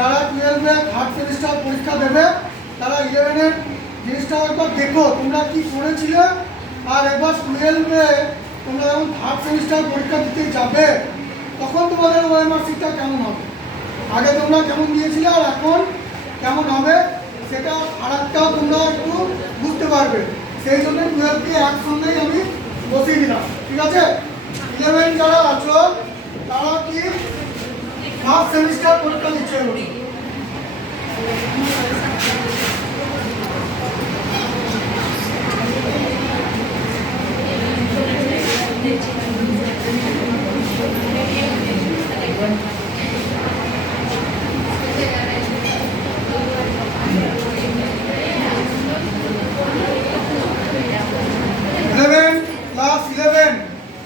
যারা 12-এ third semester পরীক্ষা দেবে তারা 11-এর জিনিসটা একবার দেখো তোমরা কি করেছিলে, আর একবার 12-এ তোমরা যখন থার্ড সেমিস্টার পরীক্ষা দিতে যাবে তখন তোমাদের ওএমআর শিটটা কেমন হবে, আগে তোমরা কেমন দিয়েছিলে আর এখন কেমন হবে সেটা ফারাকটাও তোমরা একটু বুঝতে পারবে। সেই জন্য 12কে একসঙ্গেই আমি বসিয়ে দিলাম, ঠিক আছে। 11 যারা আছো তারা কি ফার্স্ট সেমিস্টার পরীক্ষা দিচ্ছে?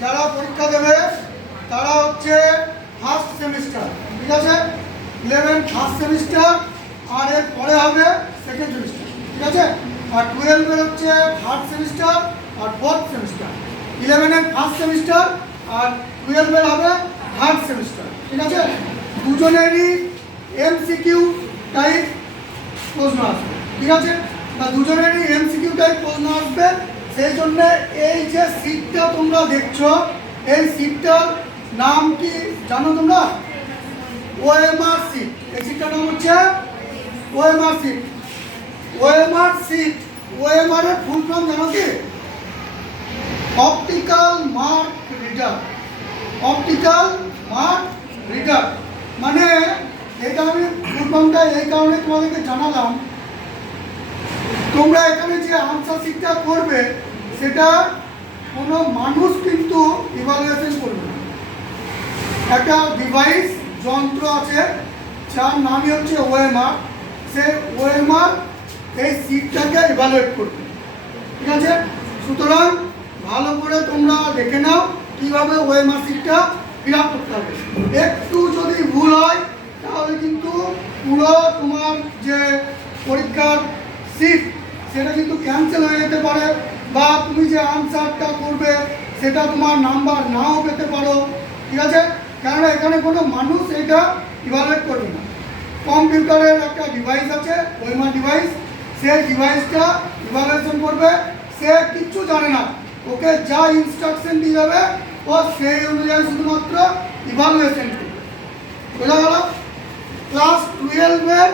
যারা পরীক্ষা দেবে তারা হচ্ছে ফার্স্ট সেমিস্টার, ঠিক আছে। 11 ফার্স্ট সেমিস্টার আর এর পরে হবে সেকেন্ড সেমিস্টার, ঠিক আছে। আর 12-এর হচ্ছে থার্ড সেমিস্টার আর ফোর্থ সেমিস্টার। 11-এর ফার্স্ট সেমিস্টার আর 12-এর হবে থার্ড সেমিস্টার, ঠিক আছে। দুজনেরই এমসিকিউ টাইপ প্রশ্ন আসবে, ঠিক আছে, না দুজনেরই এমসিকিউ টাইপ প্রশ্ন আসবে। সেই জন্য এই যে সিটটা তোমরা দেখছো এই সিটটার নাম কি জানো তোমরা? OMR sheet. এই সিটটার নাম হচ্ছে OMR sheet. OMR sheet, OMR এর ফুল ফর্ম জানো কি? Optical mark reader. Optical mark reader মানে এটা আমি ফুল ফর্মটা এই কারণে তোমাদেরকে জানালাম, তোমরা এখানে যে আনসার শিটটা করবে সেটা কোনো মানুষ কিন্তু ইভালুয়েশন করবে না। একটা ডিভাইস যন্ত্র আছে যার নামই হচ্ছে ওএমআর, সে ওএমআর এই শিটটাকে ইভালুয়েট করবে, ঠিক আছে। সুতরাং ভালো করে তোমরা দেখে নাও কীভাবে ওএমআর শিটটা ফিল আপ করতে হবে। একটু যদি ভুল হয় তাহলে কিন্তু পুরো তোমার যে পরীক্ষার সিট সেটা কিন্তু ক্যান্সেল হয়ে যেতে পারে, বা তুমি যে আনসারটা করবে সেটা তোমার নাম্বার নাও পেতে পারো, ঠিক আছে। কেননা এখানে কোনো মানুষ এটা ইভালুয়েট করবে না। কম্পিউটারের একটা ডিভাইস আছে ওএমআর ডিভাইস, সেই ডিভাইসটা ইভালুয়েশন করবে। সে কিচ্ছু জানে না, ওকে যা ইনস্ট্রাকশন দিয়ে যাবে ও সেই অনুযায়ী শুধুমাত্র ইভালুয়েশন করবে, বোঝা গেল। ক্লাস 12-এর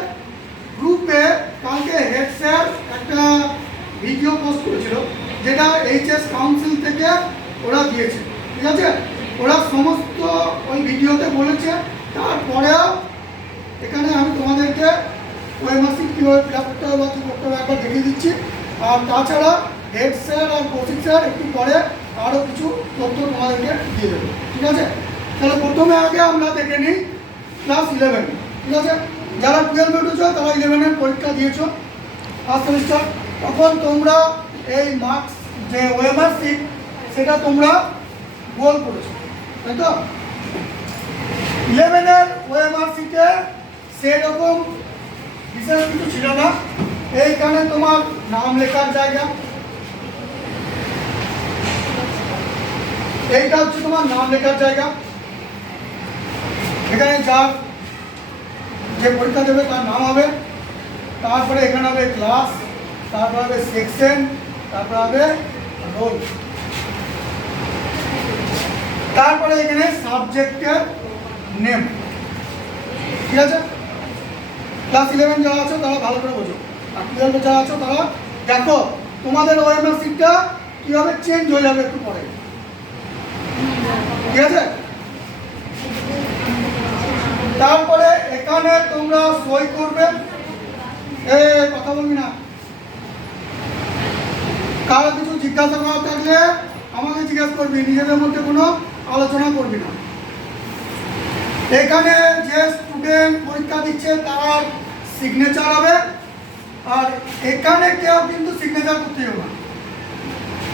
গ্রুপে কালকে হেড স্যার একটা ভিডিও পোস্ট করেছিল যেটা এইচএস কাউন্সিল থেকে ওরা দিয়েছে, ঠিক আছে। ওরা সমস্ত ওই ভিডিওতে বলেছে। তারপরেও এখানে আমি তোমাদেরকে ওএমআর শিট কীভাবে ফিল আপ করতে হবে বা কী করতে হবে একবার দেখিয়ে দিচ্ছি। আর তাছাড়া হেড স্যার আর কৌশিক স্যার একটু পরে আরও কিছু তথ্য তোমাদেরকে দিয়ে দেবে, ঠিক আছে। তাহলে প্রথমে আগে আমরা দেখে নিই ক্লাস 11, ঠিক আছে। যারা 12 উঠেছ তারা 11-এর পরীক্ষা দিয়েছো ফার্স্ট সেমিস্টার, তখন তোমরা এই মার্কস যে ওএমআর শিট সেটা তোমরা গোল করেছো, তাই তো। 11-এর ওএমআর শিটে সেরকম বিশেষ কিছু ছিল না। এইখানে তোমার নাম লেখার জায়গা, এইটা হচ্ছে তোমার নাম লেখার জায়গা। এখানে যার যে পরীক্ষা দেবে তার নাম হবে, তারপরে এখানে হবে ক্লাস, তারপর হবে সেকশন, তারপর হবে রোল, তারপরে এখানে সাবজেক্টের নেম, ঠিক আছে। ক্লাস 11 যারা আছো তারা ভালো করে বোঝো, আর 12 যারা আছো তারা দেখো তোমাদের ওএমআর শিটটা কীভাবে চেঞ্জ হয়ে যাবে একটু পরে, ঠিক আছে। তারপরে এখানে তোমরা সই করবে, কথা বলবি না, কারো কিছু জিজ্ঞাসা করার থাকলে আমাকে জিজ্ঞাসা করবি, নিজেদের মধ্যে কোনো আলোচনা করবি না। এখানে যে স্টুডেন্ট পরীক্ষা দিচ্ছে তার সিগনেচার হবে, আর এখানে কেউ কিন্তু সিগনেচার করতে হবে না।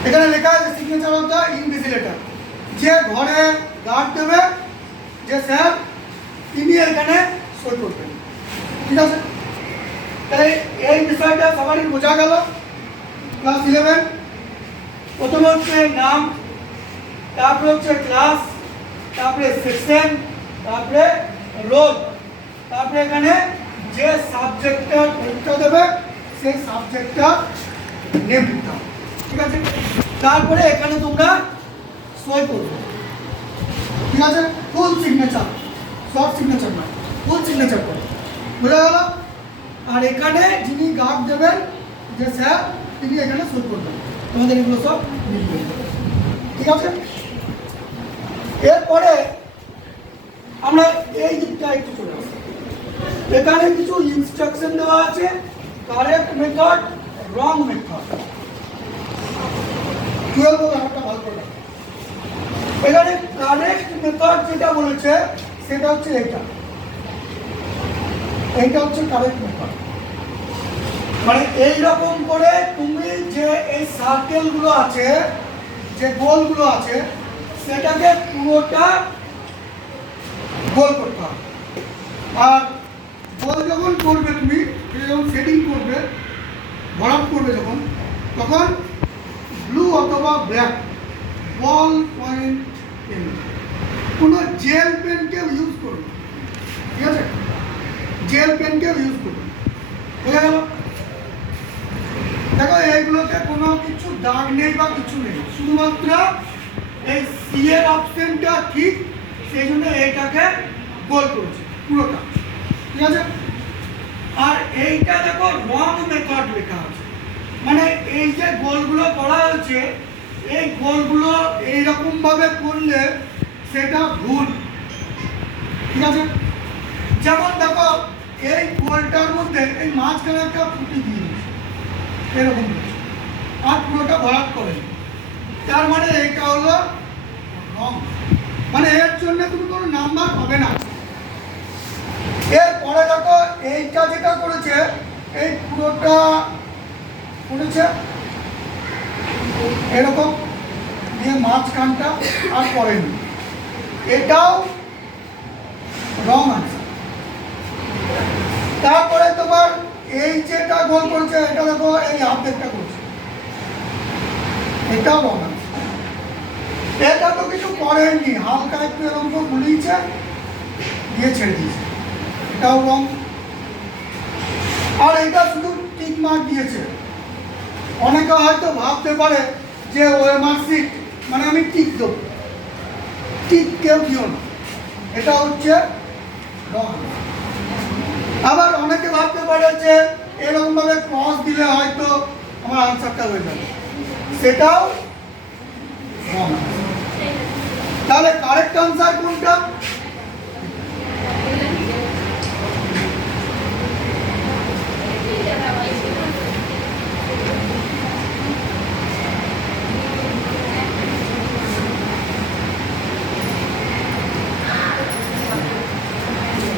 এখানে লেখা আছে সিগনেচার অফ দ্য ইনভিজিলেটর, যে ঘরে গার্ড দেবে যে স্যার তিনি এখানে সই করবেন, ঠিক আছে। তাহলে এই বিষয়টা সবারই বোঝা গেল। ক্লাস 11 প্রথমে হচ্ছে নাম, তারপরে হচ্ছে ক্লাস, তারপরে সেকশন, তারপরে রোল, তারপরে এখানে যে সাবজেক্টটা নেমটা দেবে সেই সাবজেক্টটা নেম দিতে হবে, ঠিক আছে? তারপরে এখানে তোমরা সই করবে, ঠিক আছে? ফুল সিগনেচার, শর্ট সিগনেচার নয়, ফুল সিগনেচার করো, বোঝা গেল? আর এখানে যিনি গার্ড দেবেন যে স্যার, তিনি এখানে সই করবেন, তোমাদের এগুলো সব লিখবেন, ঠিক আছে? এরপরে আমরা এই দিকটা একটু চলে আসবো। এখানে কিছু ইনস্ট্রাকশন দেওয়া আছে, কারেক্ট মেথড, রং মেথড। 12 ব্যাপারটা ভালো করে দেখো। এখানে কারেক্ট মেথড যেটা বলেছে সেটা হচ্ছে এইটা হচ্ছে কারেক্ট মেথড। মানে এইরকম করে তুমি যে এই সার্কেলগুলো আছে, যে গোলগুলো আছে, সেটাকে পুরোটা গোল করতে হবে। আর গোল যখন করবে, তুমি যখন সেটিং করবে, ভরাট করবে যখন, তখন ব্লু অথবা ব্ল্যাক বল পয়েন্ট পেন, কোনো জেল পেনকেও ইউজ করবে, ঠিক আছে? জেল পেনকেও ইউজ করবে, বোঝা গেল? দেখো এইগুলোতে কোনো কিছু দাগ নেই বা কিছু নেই, শুধুমাত্র এই সি এর অপশনটা ঠিক, সেই জন্য এইটাকে গোল করেছে পুরোটা, ঠিক আছে? আর এইটা দেখো রং মেথড লেখা আছে, মানে এই যে গোলগুলো করা হয়েছে, এই গোলগুলো এইরকম ভাবে করলে সেটা ভুল, ঠিক আছে? যেমন দেখো এই গোলটার মধ্যে এই মাঝখানে একটা ফুটি দিয়ে দিয়েছে, এরকম আর পুরোটা ভরাট করে, তার মানে এইটা হলো রং, মানে এর জন্য তুমি কোনো নাম্বার পাবে না। এরপরে দেখো এইটা যেটা করেছে, এই পুরোটা করেছে এরকম দিয়ে মাঝখানটা আর করেনি, এটাও রং আছে। তারপরে তোমার এই যেটা গোল করেছে, এটা দেখো এই অর্ধেকটা করছে, এটাও রং আছে। এটা তো কিছু করেননি, হালকা একটু এরকম গুলিয়েছে দিয়ে ছেড়ে দিয়েছে, এটাও রং। আর এটা শুধু টিক মার্ক দিয়েছে। অনেকে হয়তো ভাবতে পারে যে ওএমআর শিট মানে আমি টিক দেবো, টিক কেউ দিও না, এটা হচ্ছে রং। আবার অনেকে ভাবতে পারে যে এরকমভাবে ক্রস দিলে হয়তো আমার আনসারটা হয়ে যাবে, সেটাও রং। তাহলে কারেক্ট আনসার কোনটা?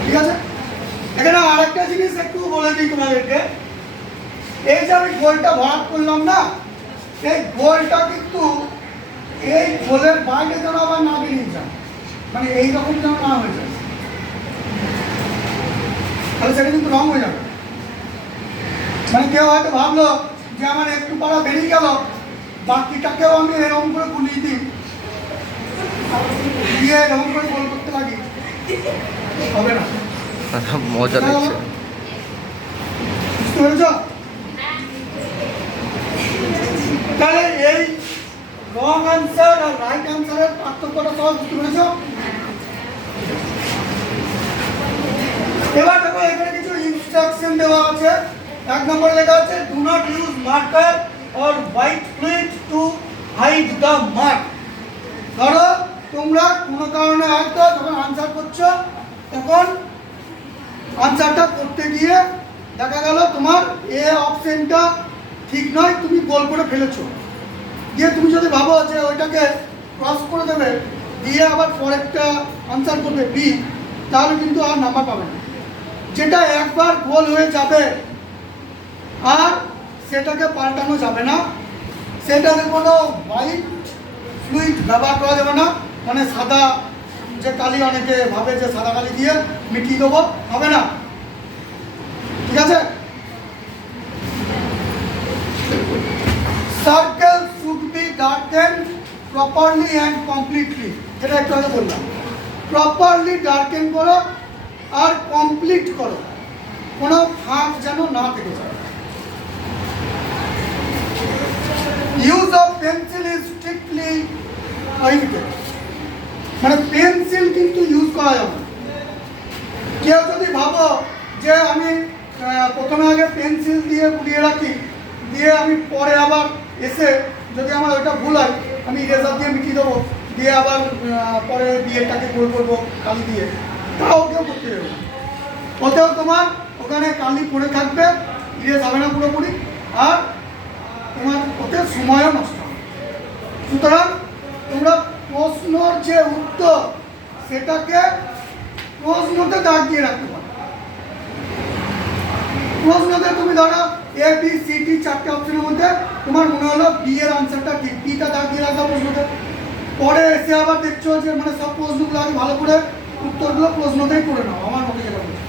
ঠিক আছে? এখানে আরেকটা জিনিস একটু বলে দিই তোমাদেরকে, এই যে আমি গোলটা ভরাট করলাম না, এই গোলটা কিন্তু এই গোলের বাইরে যেন আবার না বেরিয়ে যায়, মানে এইরকম যেন না হয়ে যায়, তাহলে সেটা কিন্তু রং হয়ে যাবে। মানে কেউ হয়তো ভাবলো যে আমার একটু পাড়া বেরিয়ে গেল, বাকিটাকেও আমি এরকম করে গুলিয়ে দিই, দিয়ে এরকম করে গোল করতে লাগি, হবে না, মজা লাগছে। বুঝতে পেরেছ? তাহলে এই রং আনসার আর রাইট আনসারের পার্থক্যটা সব বুঝতে পেরেছ? এবার দেখো এখানে কিছু ইনস্ট্রাকশন দেওয়া আছে। 1 নম্বরে লেখা আছে do not use marker or white fluid to hide the mark. ধরো তোমরা কোনো কারণে হয়তো যখন আনসার করছো, তখন আনসারটা করতে গিয়ে দেখা গেল তোমার এ অপশনটা ঠিক নয়, তুমি গোল করে ফেলেছো, দিয়ে তুমি যদি ভাবো যে ওইটাকে ক্রস করে দেবে দিয়ে আবার পরেরটা আনসার করবে বি, তাহলে কিন্তু আর নাম্বার পাবে না। যেটা একবার গোল হয়ে যাবে আর সেটাকে পাল্টানো যাবে না, সেটাতে কোনো হোয়াইট ফ্লুইড ব্যবহার করা যাবে না, মানে সাদা যে কালি, অনেকে ভাবে যে সাদা কালি দিয়ে মিটিয়ে দেবো, হবে না, ঠিক আছে? Circle should be darken properly and completely, যেটা একটু আগে বললাম, প্রপারলি ডার্কেন করো আর কমপ্লিট করো, কোনো ফাঁক যেন না থেকে যায়। Use of pencil is strictly prohibited, মানে পেন্সিল কিন্তু ইউজ করা যাবে না। কেউ যদি ভাবো যে আমি প্রথমে আগে পেন্সিল দিয়ে বুলিয়ে রাখি, দিয়ে আমি পরে আবার এসে যদি আমার ওইটা ভুল হয় আমি ইরেজার দিয়ে মিটিয়ে দেবো, দিয়ে আবার পরে বিয়েটাকে গোল করবো কালি দিয়ে, তাও কেউ করতে দেবে না। ওতেও তোমার ওখানে কালি পড়ে থাকবে, ইরেজ হবে না পুরোপুরি, আর তোমার ওতে সময়ও নষ্ট হবে। সুতরাং তোমরা প্রশ্নর যে উত্তর সেটাকে প্রশ্নতে দাগ দিয়ে রাখতে পারো। প্রশ্নতে তুমি ধরো এ বি সি ডি চারটে অপশনের মধ্যে তোমার মনে হলো বি এর আনসারটা ঠিক, বিটা দাগ দিয়ে রাখা প্রশ্নতে। পরে এসে আবার দেখছো যে মানে সব প্রশ্নগুলো আগে ভালো করে উত্তরগুলো প্রশ্নতেই করে নাও। আমার মতে যেটা বলছি,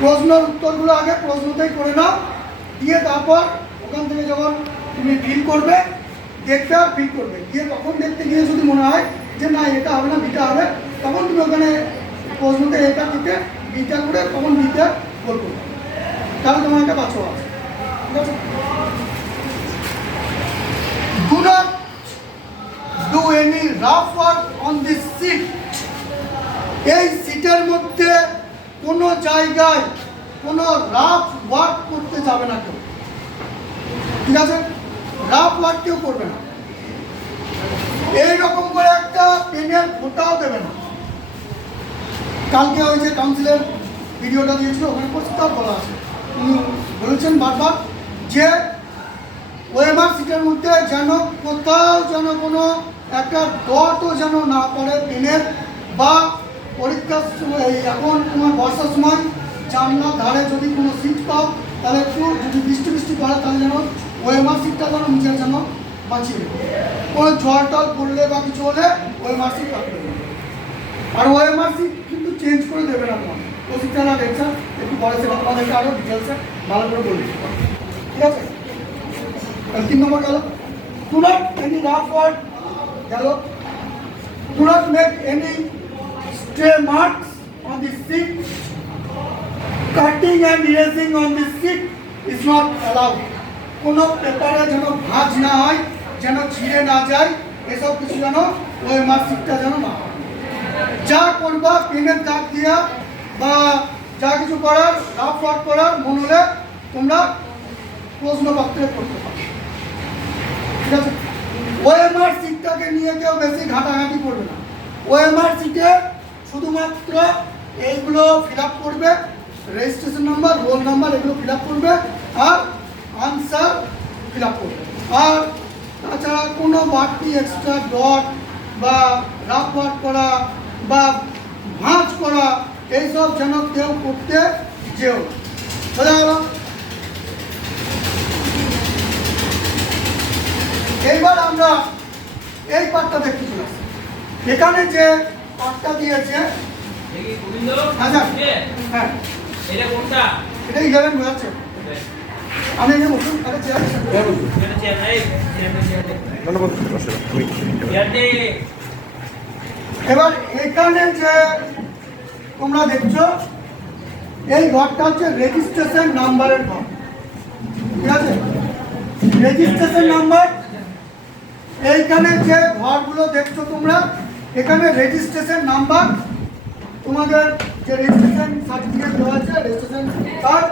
প্রশ্নের উত্তরগুলো আগে প্রশ্নতেই করে নাও, দিয়ে তারপর ওখান থেকে যখন তুমি ফিল করবে, দেখতে আর ফিল করবে, দিয়ে তখন দেখতে গিয়ে যদি মনে হয় যে না এটা হবে না বিটা হবে, তখন তুমি ওখানে প্রশ্নতে এটা থেকে বিটা করে তখন বিটা গোল করবে, তাহলে তোমার একটা বাঁচো আছে। ঠিক আছে? Do not do any rough work on this sheet. এই সিটের মধ্যে কোনো জায়গায় কোনো রাফ ওয়ার্ক করতে যাবে না কেউ। ঠিক আছে? রাফ ওয়ার্ক কেউ করবে না, এইরকম করে একটা পেনের ফোঁটাও দেবে না। কালকে ওই যে কাউন্সিলের ভিডিওটা দিয়েছিল ওখানে প্রস্তাব বলা আছে, উনি বলেছেন বারবার যে ওএমআর সিটের মধ্যে যেন কোথাও যেন কোনো একটা ডটও যেন না পড়ে পেনের, বা পরীক্ষার সময় এখন তোমার বর্ষার সময় জানলার ধারে যদি কোনো সিট পাও তাহলে একটু যদি বৃষ্টি বৃষ্টি পড়ে তাহলে যেন ওএমআর সিটটা যেন নিজের যেন বাঁচিয়ে দেবে। কোনো জল টল পড়লে বা কিছু হলে ওএমআর সিট কাটবে। আর ওএমআর সিট কিন্তু চেঞ্জ করে দেবে না তোমার, ও সিটটা না দেখছেন একটু পরে সেটা তোমাদেরকে আরও ডিটেলসে ভালো করে বলে দিতে পারবে। ঠিক আছে? 3 নম্বর গেল, do not any rough work গেল, do not make any stray marks on the sheet, cutting and erasing on the sheet is not allowed. কোনো পেপারে যেন ভাঁজ না হয়, যেন ছিঁড়ে না যায়, এসব কিছু যেন ওই মার্কশিটটা যেন না হয়। যা করবা পেনের দাগ দিয়া বা যা কিছু করার রাফ ওয়ার্ক করার মন হলে তোমরা প্রশ্নপত্রে করতে পারো। ঠিক আছে? ওএমআর সিটটাকে নিয়ে কেউ বেশি ঘাটাঘাটি করবে না। ওএমআর সিটে শুধুমাত্র এইগুলো ফিল আপ করবে, রেজিস্ট্রেশন নাম্বার, রোল নাম্বার এগুলো ফিল আপ করবে আর আনসার ফিল আপ করবে। আর তাছাড়া কোনো বাড়তি এক্সট্রা ডট বা রাফ ওয়ার্ক করা বা ভাঁজ করা এইসব যেন কেউ করতে যেও। বোঝা গেল? এইবার আমরা এই পার্টটা দেখতে চলে আসি। এখানে যে পার্টটা দিয়েছে, আচ্ছা হ্যাঁ এটা 11 বোঝাচ্ছে। আমি এই যে বসুন একটা চেয়ার এবার এখানে যে তোমরা দেখছো এই ঘরটা হচ্ছে রেজিস্ট্রেশন নাম্বারের ঘর। ঠিক আছে? রেজিস্ট্রেশন নাম্বার, এইখানে যে ঘরগুলো দেখছো তোমরা, এখানে রেজিস্ট্রেশন নাম্বার, তোমাদের যে রেজিস্ট্রেশন সার্টিফিকেট দেওয়া আছে রেজিস্ট্রেশন কার্ড,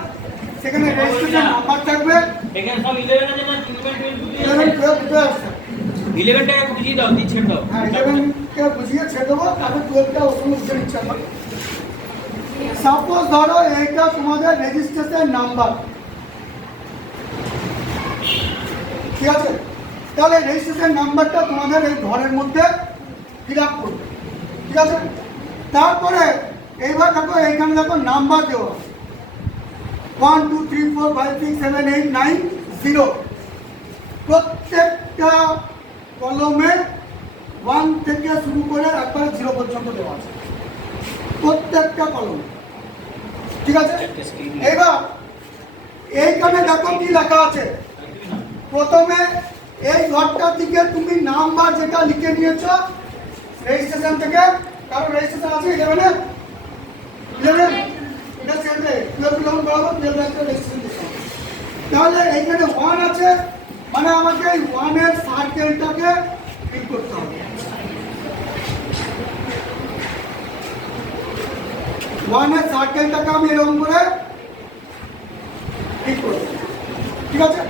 সেখানে রেজিস্ট্রেশন নাম্বার থাকবে। এখানে সব 11 আছে না 11 12 দুটো আছে। 11 টাকা বুঝিয়ে দাও, দিয়ে ছেড়ে দাও। হ্যাঁ 11 কে বুঝিয়ে ছেড়ে দেবো, তারপর 12টা ওর সঙ্গে বুঝে নিচ্ছে আমার। সাপোজ ধরো এইটা তোমাদের রেজিস্ট্রেশন নাম্বার। ঠিক আছে? তাহলে রেজিস্ট্রেশন নাম্বারটা তোমাদের এই ঘরের মধ্যে ফিল আপ করবে। ঠিক আছে? তারপরে এইবার দেখো এইখানে দেখো নাম্বার দেওয়া 1 2 3 4 5 6 7 8 9 0। প্রত্যেকটা কলমে 1 থেকে শুরু করে একবারে 0 পর্যন্ত দেওয়া আছে প্রত্যেকটা কলমে। ঠিক আছে? এবার এইখানে দেখো কি লেখা আছে। প্রথমে এই ঘরটার দিকে তুমি নাম্বার যেটা লিখে নিয়েছো রেজিস্ট্রেশন থেকে, কারণ রেজিস্ট্রেশন আছে 11 তাহলে এইখানে 1 আছে, মানে আমাকে এই 1 এর সার্কেলটাকে ফিল করতে হবে। 1 এর সার্কেলটাকে আমি এরকম করে ফিল করব, ঠিক আছে?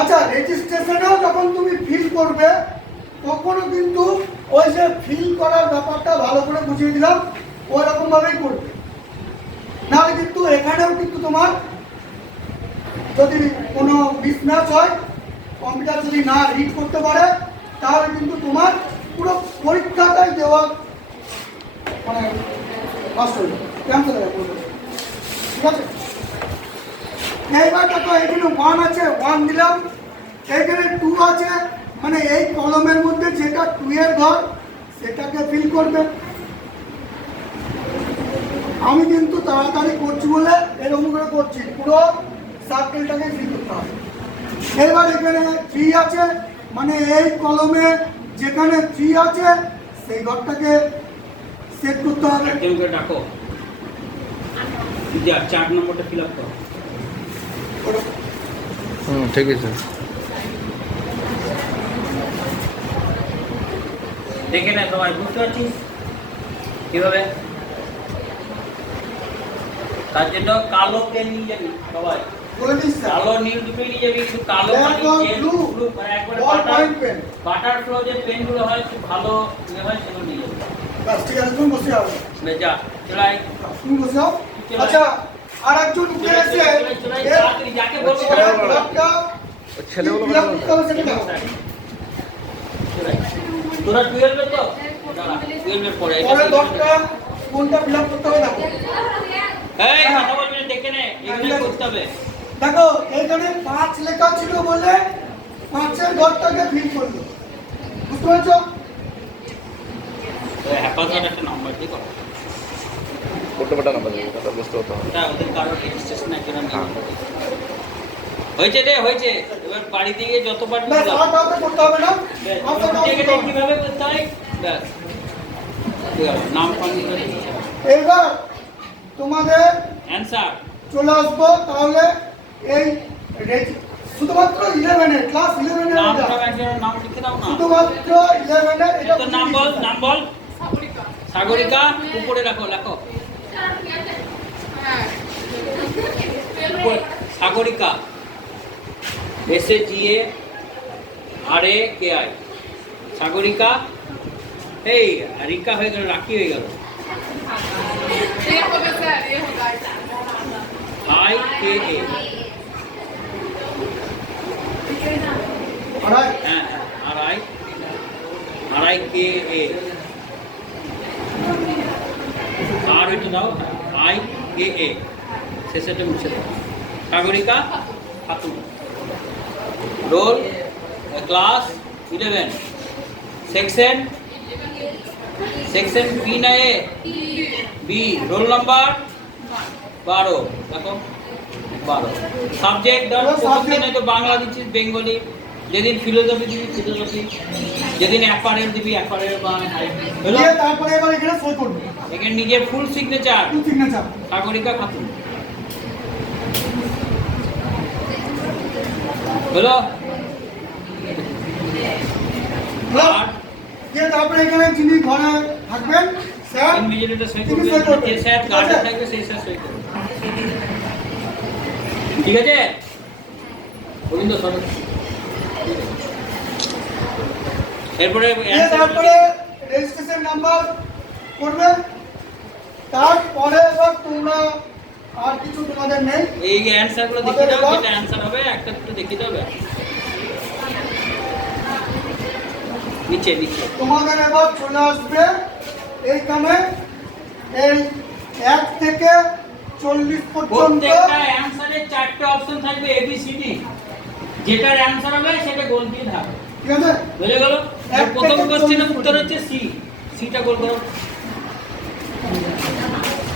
আচ্ছা, রেজিস্ট্রেশনেও যখন তুমি ফিল করবে তখনও কিন্তু ওই যে ফিল করার ব্যাপারটা ভালো করে বুঝিয়ে দিলাম, ওই রকম ভাবেই করবে। নাহলে কিন্তু এখানেও কিন্তু তোমার যদি কোনো মিসম্যাচ হয়, কম্পিউটার যদি না রিড করতে পারে, তাহলে কিন্তু তোমার পুরো পরীক্ষাটাই দেওয়া মানে নষ্ট হয়ে যাবে, ক্যান্সেল হয়ে যাবে, ঠিক আছে? এইবার দেখো এখানে 1 আছে, 1 দিলাম, এখানে 2 আছে, মানে এই কলমের মধ্যে যেটা 2 এর ঘর সেটাকে ফিল করবে। আমি কিন্তু তাড়াতাড়ি করছি বলে এরকম করে করছি, পুরো সার্কেলটাকে ফিল করতে হবে। এবার এখানে 3 আছে, মানে এই কলমে যেখানে 3 আছে সেই ঘরটাকে সেট করতে হবে। একজন করে ডাকো, যা 4 নম্বরটা ফিল আপ করো। ঠিক আছে। দেখে না সবাই, বুঝতে পারছিস কিভাবে? তার জন্য কালো পেন নিয়ে যাবি সবাই, বলে দিস স্যার। কালো নীল দুটো নিয়ে যাবি, কিন্তু কালো Black or blue? একবারে Ball point pen। Butter flow যে পেনগুলো হয় খুব ভালো ইয়ে হয়, সেগুলো নিয়ে যাবি। বাস, ঠিক আছে, তুমি বসে যাও, বে যা চলাই তুমি বসে যাও। আচ্ছা, আর একজন উঠে এসে যাকে বলবো ছেলেগুলো fill up করতে হবে সেটা দাও। তোরা 12 এ তো দাঁড়া, 12 এর পরে পরে দশটা কোনটা ফিল আপ করতে হবে দেখো। এই কথা বলবি না, দেখে নে, এগুলো করতে হবে। দেখো এইখানে 5 লেখা ছিল বলে 5 এর ঘরটাকে ফিল করলো, বুঝতে পারছো? ওই হ্যাপাজার একটা নাম্বার দিয়ে করো, করতে পারতাম না, কথা বুঝতে হতো। এটা ওদের কারো রেজিস্ট্রেশন একজন হয়েছে রে, হয়েছে। এবার বাড়িতে গিয়ে যতবার না, আর কাউকে করতে হবে না, আমাকে কাউকে করতে হবে না। কিভাবে করতে হয় ব্যাস ঠিক আছে, নাম ফান্ড করে এবার তোমাদের অ্যান্সার চলে আসবো, তাহলে এই শুধুমাত্র 11 এর ক্লাস 11 এর নামটা এটা একজনের নাম লিখে দাও না। শুধুমাত্র 11 এর এটা তোর নাম বল, নাম বল। সাগরিকা, উপরে রাখো, লেখো উপরে, সাগরিকা, SAGARAKI, সাগরিকা। এই রিকা হয়ে গেল, রাখি হয়ে গেল, IKA। alright, হ্যাঁ হ্যাঁ, RIKA, আর ওইটা দাও, IKA, শেষেটা মুছে দাও। Sagarika Khatun, roll class 11, section B না এ? বি, রোল নাম্বার 12, দেখো 12। সাবজেক্ট ধর, প্রথম দিনে তো বাংলা দিচ্ছিস, বেঙ্গলি, যেদিন ফিলোসফি দিবি ফিলোসফি, যেদিন অ্যাপারেল দিবি অ্যাপারেল বা হলো। দিয়ে তারপরে এবার এখানে সই করবে, এখানে নিজের full signature, full signature. Sagarika Khatun, হলো। আর দিয়ে তারপরে এখানে যিনি ঘরে থাকবেন স্যার, ইনভিজিলেটর সই তিনি করবে, সই করবেন। যে স্যার ঠিক গার্ডেন আছে? থাকবে সেই স্যার সই করবে, ঠিক আছে? গোবিন্দ সর। এরপরে দিয়ে তারপরে রেজিস্ট্রেশন নাম্বার করবে, তারপরে এবার তোমরা আর কিছু তোমাদের নেই। এই অ্যানসারগুলো দেখে দাও, যেটা অ্যানসার হবে একটা দুটো দেখে দাও ব্যাস। নিচে নিচে তোমাদের এবার চলে আসবে এইখানে এই 1 থেকে 40 পর্যন্ত। প্রত্যেকটা অ্যানসারের 4টে অপশন থাকবে ABCD, যেটার অ্যানসার হবে সেটা গোল দিয়ে দাও, ঠিক আছে? বুঝে গেল? এক প্রথম থেকে কোশ্চেনের 40 উত্তর হচ্ছে সি, সিটা গোল করো।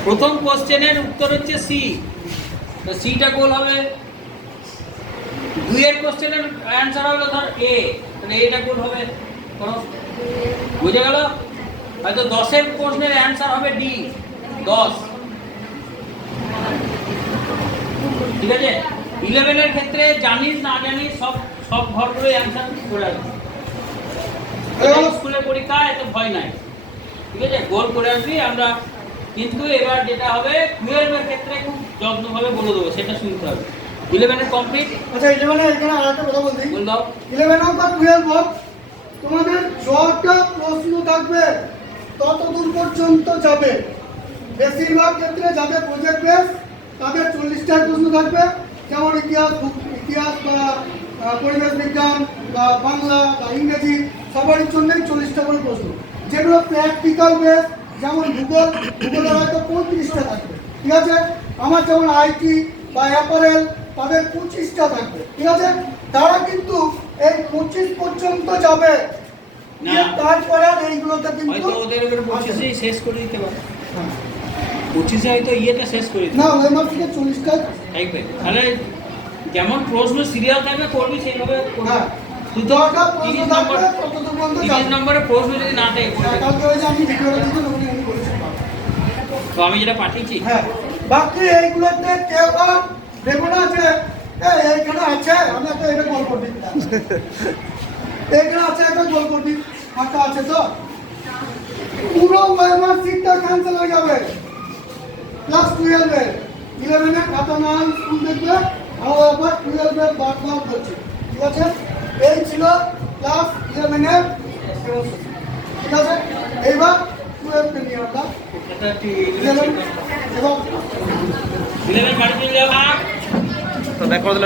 প্রথম কোশ্চেনের উত্তর হচ্ছে সি, তো সিটা গোল হবে। 2 এর কোশ্চেনের অ্যানসার হলো ধর এ, তাহলে এটা গোল হবে, করো, বুঝে গেল? হয়তো 10 এর প্রশ্নের অ্যানসার হবে ডি, 10, ঠিক আছে? 11 এর ক্ষেত্রে জানিস না জানিস সব সব ঘরগুলো অ্যান্সার করে আসবি। স্কুলের পরীক্ষা এত ভয় নাই, ঠিক আছে, গোল করে আসবি আমরা। কিন্তু এবার যেটা হবে 12 এর ক্ষেত্রে খুব যত্নভাবে বলে দেবো, সেটা শুনতে হবে। 11 এর কমপ্লিট। আচ্ছা 11 এখানে আরেকটা কথা বলতে বল দাও। 11 হোক বা 12 হোক, তোমাদের যতটা প্রশ্ন থাকবে তত দূর পর্যন্ত যাবে। বেশিরভাগ ক্ষেত্রে যাদের প্রজেক্ট বেস তাদের 40টা প্রশ্ন থাকবে, যেমন ইতিহাস বা পরিবেশ বিজ্ঞান বা বাংলা বা ইংরেজি সবারই জন্যই 40টা করে প্রশ্ন। যেগুলো প্র্যাকটিক্যাল বেস, যেমন ভূগোলের হয়তো 35টা থাকবে, ঠিক আছে। আমার যেমন আইটি বা অ্যাপারেল তাদের 25টা থাকবে, ঠিক আছে। তারা কিন্তু এই 25 পর্যন্ত যাবে, না। তারপরে আর এইগুলোতে কিন্তু হয়তো ওদের এবার 25 শেষ করে দিতে পারে, হ্যাঁ। 25 হয়তো ইয়েটা শেষ করে দিতে না ওই মাস থেকে 40টা থাকবে। তাহলে যেমন প্রশ্ন সিরিয়াল থাকবে করবি সেইভাবে করবি। হ্যাঁ তুই তো যতটা প্রশ্ন 30 থাকবে নম্বর তত দূর পর্যন্ত 30 যাবে। নম্বরের প্রশ্ন যদি না থাকে হ্যাঁ, কালকে ওই যে আমি ভিডিওটা দিতে উনি বলেছিলাম। তো আমি যেটা পাঠিয়েছি হ্যাঁ বাকি এইগুলোতে কেউ আর দেবো না যে এইখানে আছে আমি একটা এটা কল করবি, এইখানে আছে একটা কল করবি, ফাঁকা আছে তো পুরো ওয়েমার সিটটা ক্যান্সেল হয়ে যাবে। ক্লাস 12 এর 11 এর খাতা না স্কুল দেখবে, আবার 12 এর বারবার করছে, ঠিক আছে। এই ছিল ক্লাস 11 এর ফিলোসফি, ঠিক আছে। এইবার 12 কে নিয়ে আমরা এটা কি 11 এবং 11 বাড়ি চলে যাবা। তো ব্যাক করে দিলে